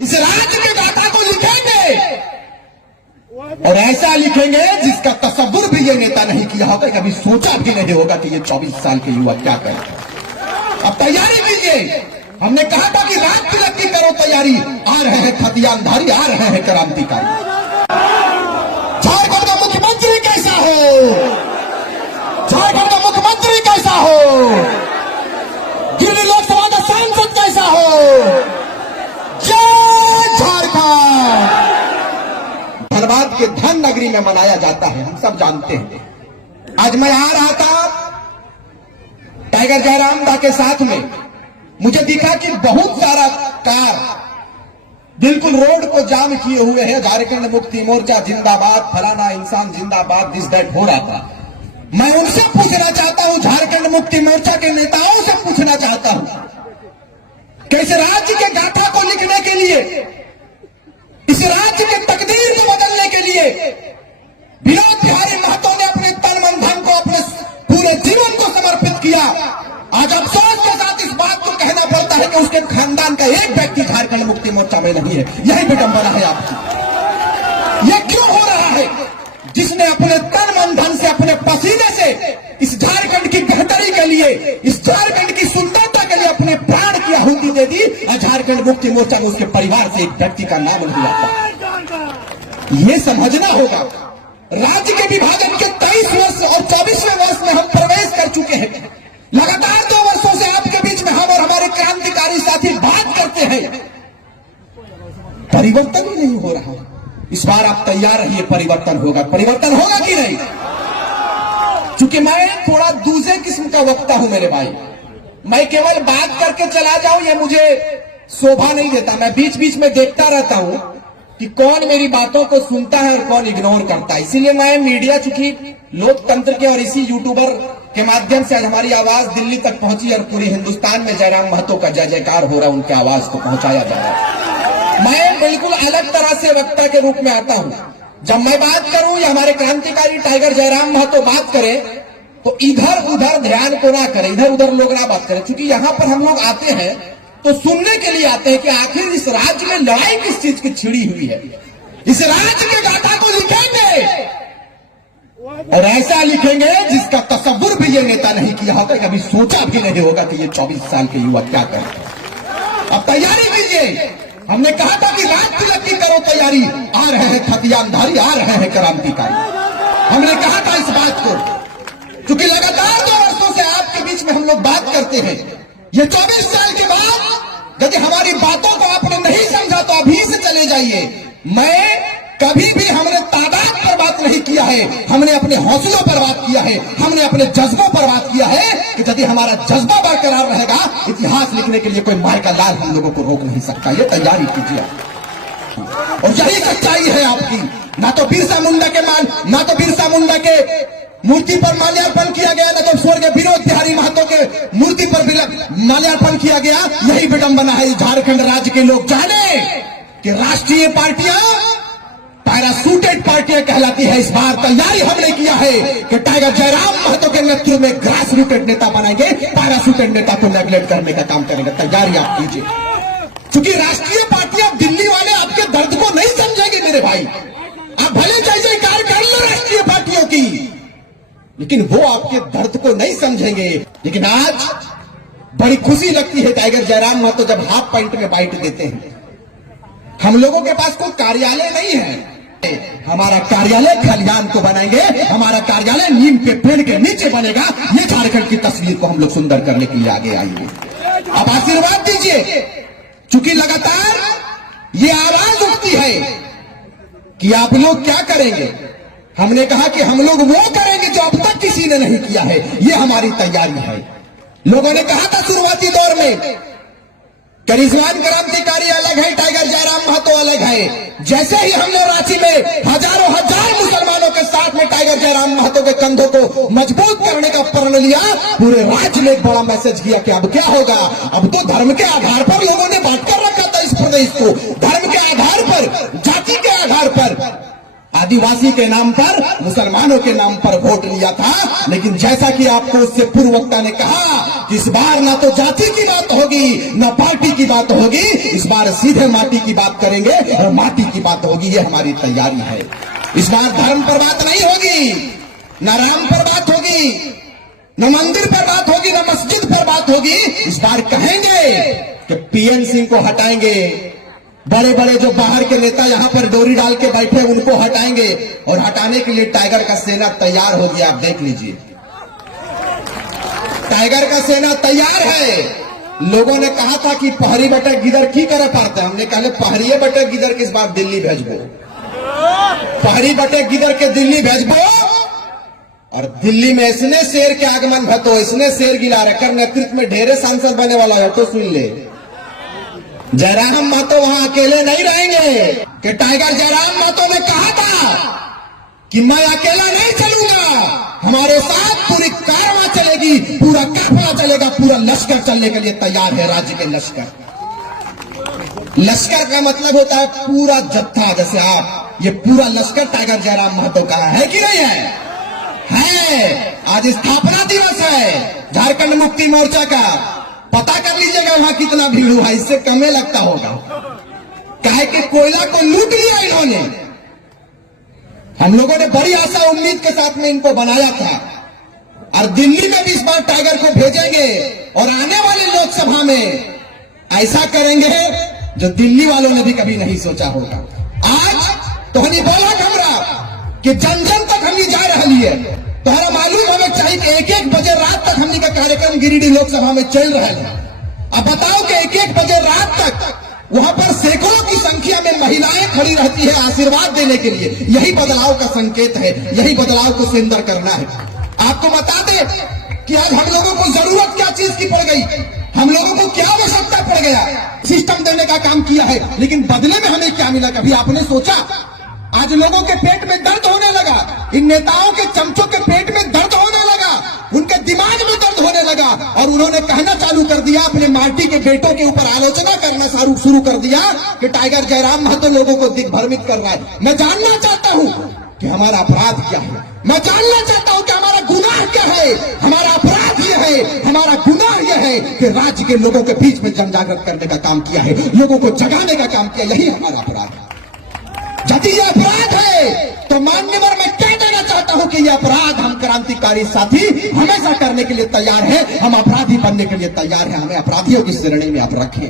इस राज्य के गाथा को लिखेंगे और ऐसा लिखेंगे जिसका तसव्वुर भी ये नेता नहीं किया होगा, कभी सोचा भी नहीं होगा कि ये 24 साल के युवा क्या करें। अब तैयारी कीजिए। हमने कहा था कि रात तिलक की करो तैयारी, आ रहे हैं खतियानधारी, आ रहे हैं क्रांतिकारी। झारखंड का मुख्यमंत्री कैसा हो, झारखंड का मुख्यमंत्री कैसा हो, गिरनी लोकसभा का सांसद कैसा हो। जय झारखंड। धनबाद के धन नगरी में मनाया जाता है, हम सब जानते हैं। आज मैं आ रहा था टाइगर जयराम दा के साथ में, मुझे दिखा कि बहुत सारा कार बिल्कुल रोड को जाम किए हुए हैं। झारखंड मुक्ति मोर्चा जिंदाबाद, फलाना इंसान जिंदाबाद, दिस दैट हो रहा था। मैं उनसे पूछना चाहता हूं, झारखंड मुक्ति मोर्चा के नेताओं से पूछना चाहता हूं, कैसे राज्य के गाथा को लिखने के लिए, इस राज्य के तकदीर को बदलने के लिए विनोद बिहारी महतो ने अपने तन मन धन को, अपने पूरे जीवन को समर्पित किया। आज अफसोस के साथ इस बात को कहना पड़ता है कि उसके खानदान का एक व्यक्ति झारखंड मुक्ति मोर्चा में नहीं है। यही विडंबना है आपकी। यह क्यों हो रहा है? जिसने अपने तन मन धन से, अपने पसीने से इस झारखंड की बेहतरी के लिए, इस झारखंड की सुंदरता के लिए अपने प्राण की आहुति दे दी, और झारखंड मुक्ति मोर्चा में उसके परिवार से एक व्यक्ति का नाम नहीं आता। ये समझना होगा। राज्य के विभाजन के 23 वर्ष और 24वें वर्ष में हम प्रवेश कर चुके हैं। लगातार 2 वर्षों से आपके बीच में हम और हमारे क्रांतिकारी साथी बात करते हैं, परिवर्तन ही नहीं हो रहा। इस बार आप तैयार रहिए, परिवर्तन होगा। परिवर्तन होगा कि नहीं? क्योंकि मैं थोड़ा दूसरे किस्म का वक्ता हूं मेरे भाई। मैं केवल बात करके चला जाऊं, ये मुझे शोभा नहीं देता। मैं बीच बीच में देखता रहता हूं कि कौन मेरी बातों को सुनता है और कौन इग्नोर करता है। इसीलिए मैं मीडिया, चूंकि लोकतंत्र के और इसी यूट्यूबर के माध्यम से आज हमारी आवाज दिल्ली तक पहुंची और पूरे हिंदुस्तान में जयराम महतो का जय जयकार हो रहा है, उनकी आवाज को पहुंचाया जा रहा है। मैं बिल्कुल अलग तरह से वक्ता के रूप में आता हूं। जब मैं बात करूं या हमारे क्रांतिकारी टाइगर जयराम महतो बात करें, तो इधर उधर ध्यान को ना करें, इधर उधर लोग ना बात करें। क्योंकि यहां पर हम लोग आते हैं तो सुनने के लिए आते हैं कि आखिर इस राज्य में लड़ाई किस चीज की छिड़ी हुई है। इस राज्य के गाथा को लिखेंगे और ऐसा लिखेंगे जिसका तसव्वुर भी ये नेता नहीं किया होगा, कभी सोचा भी नहीं होगा कि ये 24 साल के युवा क्या करें। अब तैयारी कीजिए। हमने कहा था कि रात तिलक की करो तैयारी, आ रहे हैं खतियानधारी, आ रहे हैं क्रांतिकारी। हमने कहा था इस बात को, क्योंकि लगातार 2 वर्षों से आपके बीच में हम लोग बात करते हैं। ये 24 साल के बाद यदि हमारी बातों को आपने नहीं समझा तो अभी से चले जाइए। मैं कभी भी, हमने तादाद पर बात नहीं किया है, हमने अपने हौसलों पर बात किया है, हमने अपने जज्बों पर बात किया है कि यदि हमारा जज्बा बरकरार रहेगा, इतिहास लिखने के लिए कोई मार का लाल हम लोगों को रोक नहीं सकता। ये तैयारी कीजिए। और यही सच्चाई है आपकी। ना तो बिरसा मुंडा के मूर्ति पर माल्यार्पण किया गया, न तो स्वर्गीय विनोद बिहारी महतो के मूर्ति पर माल्यार्पण किया गया। यही विडंबना है। झारखंड राज्य के लोग जाने कि राष्ट्रीय पार्टियां पैरासूटेड पार्टियां कहलाती है। इस बार तैयारी हमने किया है कि टाइगर जयराम महतो के नेतृत्व में ग्रास रूटेड नेता बनाएंगे, पैरासूटेड नेता को नेगलेक्ट करने का काम करेंगे। तैयारी आप कीजिए। क्योंकि राष्ट्रीय पार्टियां, दिल्ली वाले आपके दर्द को नहीं समझेंगे मेरे भाई। आप भले जय जयकार कर लो राष्ट्रीय पार्टियों की, लेकिन वो आपके दर्द को नहीं समझेंगे। लेकिन आज बड़ी खुशी लगती है टाइगर जयराम महतो जब हाफ पैंट में बाइट देते हैं। हम लोगों के पास कोई कार्यालय नहीं है, हमारा कार्यालय खलिहान को बनाएंगे, हमारा कार्यालय नीम के पेड़ के नीचे बनेगा। ये झारखंड की तस्वीर को हम लोग सुंदर करने के लिए आगे आएंगे। अब आशीर्वाद दीजिए। चूंकि लगातार ये आवाज उठती है कि आप लोग क्या करेंगे। हमने कहा कि हम लोग वो करेंगे जो अब तक किसी ने नहीं किया है। ये हमारी तैयारी है। लोगों ने कहा था शुरुआती दौर में रिजवान क्रांतिकारी अलग है, टाइगर जयराम महतो अलग है। जैसे ही हमने रांची में हजारों हजार मुसलमानों के साथ में टाइगर जयराम महतो के कंधों को मजबूत करने का प्रण लिया, पूरे राज्य में एक बड़ा मैसेज किया कि अब क्या होगा। अब तो धर्म के आधार पर लोगों ने बांट कर रखा था इस प्रदेश को, धर्म के आधार पर, जाति के आधार पर। आज आदिवासी के नाम पर, मुसलमानों के नाम पर वोट लिया था। लेकिन जैसा कि आपको उससे पूर्व वक्ता ने कहा कि इस बार ना तो जाति की बात होगी, ना पार्टी की बात होगी, इस बार सीधे माटी की बात करेंगे और माटी की बात होगी। ये हमारी तैयारी है। इस बार धर्म पर बात नहीं होगी, न राम पर बात होगी, न मंदिर पर बात होगी, न मस्जिद पर बात होगी। इस बार कहेंगे कि पीएन सिंह को हटाएंगे, बड़े बड़े जो बाहर के नेता यहां पर डोरी डाल के बैठे उनको हटाएंगे, और हटाने के लिए टाइगर का सेना तैयार हो गया। आप देख लीजिए, टाइगर का सेना तैयार है। लोगों ने कहा था कि पहरी बटक गिदर की करे पाते, हमने कहा पहरिए बटक गिदर के इस बार दिल्ली भेजबो, पहरी बटक गिदर के दिल्ली भेजबो। और दिल्ली में इसने शेर के आगमन भतो, इसने शेर गिला रखकर नेतृत्व में ढेरे सांसद बने वाला है। तो सुन ले, जयराम महतो वहां अकेले नहीं रहेंगे कि टाइगर जयराम महतो ने कहा था कि मैं अकेला नहीं चलूंगा, हमारे साथ पूरी कारवां चलेगी, पूरा काफिला चलेगा, पूरा लश्कर चलने के लिए तैयार है। राज्य के लश्कर, लश्कर का मतलब होता है पूरा जत्था। जैसे आप, ये पूरा लश्कर टाइगर जयराम महतो का है कि नहीं है? आज स्थापना दिवस है झारखंड मुक्ति मोर्चा का। पता कर लीजिएगा वहां कितना भीड़ हुआ, इससे कमे लगता होगा। काहे कि कोयला को लूट लिया इन्होंने। हम लोगों ने बड़ी आशा उम्मीद के साथ में इनको बनाया था, और दिल्ली में भी इस बार टाइगर को भेजेंगे, और आने वाले लोकसभा में ऐसा करेंगे जो दिल्ली वालों ने भी कभी नहीं सोचा होगा। आज तो हनी बोला हमरा कि जन जन तक हमनी जा रही है। तोहरा मालूम हमें चाहिए कि एक एक बजे रात तक हमनी का कार्यक्रम गिरिडीह लोकसभा में चल रहा है। अब बताओ कि एक एक बजे रात तक वहां पर सैकड़ों की संख्या में महिलाएं खड़ी रहती है आशीर्वाद देने के लिए। यही बदलाव का संकेत है, यही बदलाव को सुंदर करना है। आपको बता दें कि आज हम लोगों को जरूरत क्या चीज की पड़ गई, हम लोगों को क्या आवश्यकता पड़ गया। सिस्टम देने का काम किया है, लेकिन बदले में हमें क्या मिला? कभी आपने सोचा? आज लोगों के पेट में दर्द होने लगा, इन नेताओं के चमचों के पेट में दर्द होने लगा, उनके दिमाग में दर्द होने लगा, और उन्होंने कहना चालू कर दिया, अपने माटी के बेटों के ऊपर आलोचना करना शुरू कर दिया कि टाइगर जयराम महतो लोगों को दिग्भ्रमित कर रहा है। मैं जानना चाहता हूं कि हमारा अपराध क्या है, मैं जानना चाहता हूं कि हमारा गुनाह क्या है। हमारा अपराध यह है, हमारा गुनाह यह है कि राज्य के लोगों के बीच में जन जागृत करने का काम किया है, लोगों को जगाने का काम किया। यही हमारा अपराध है। यदि यह अपराध है तो मान्यवर मैं कह देना चाहता हूं कि यह अपराध हम क्रांतिकारी साथी हमेशा करने के लिए तैयार है, हम अपराधी बनने के लिए तैयार हैं। हमें अपराधियों की श्रेणी में आप रखें।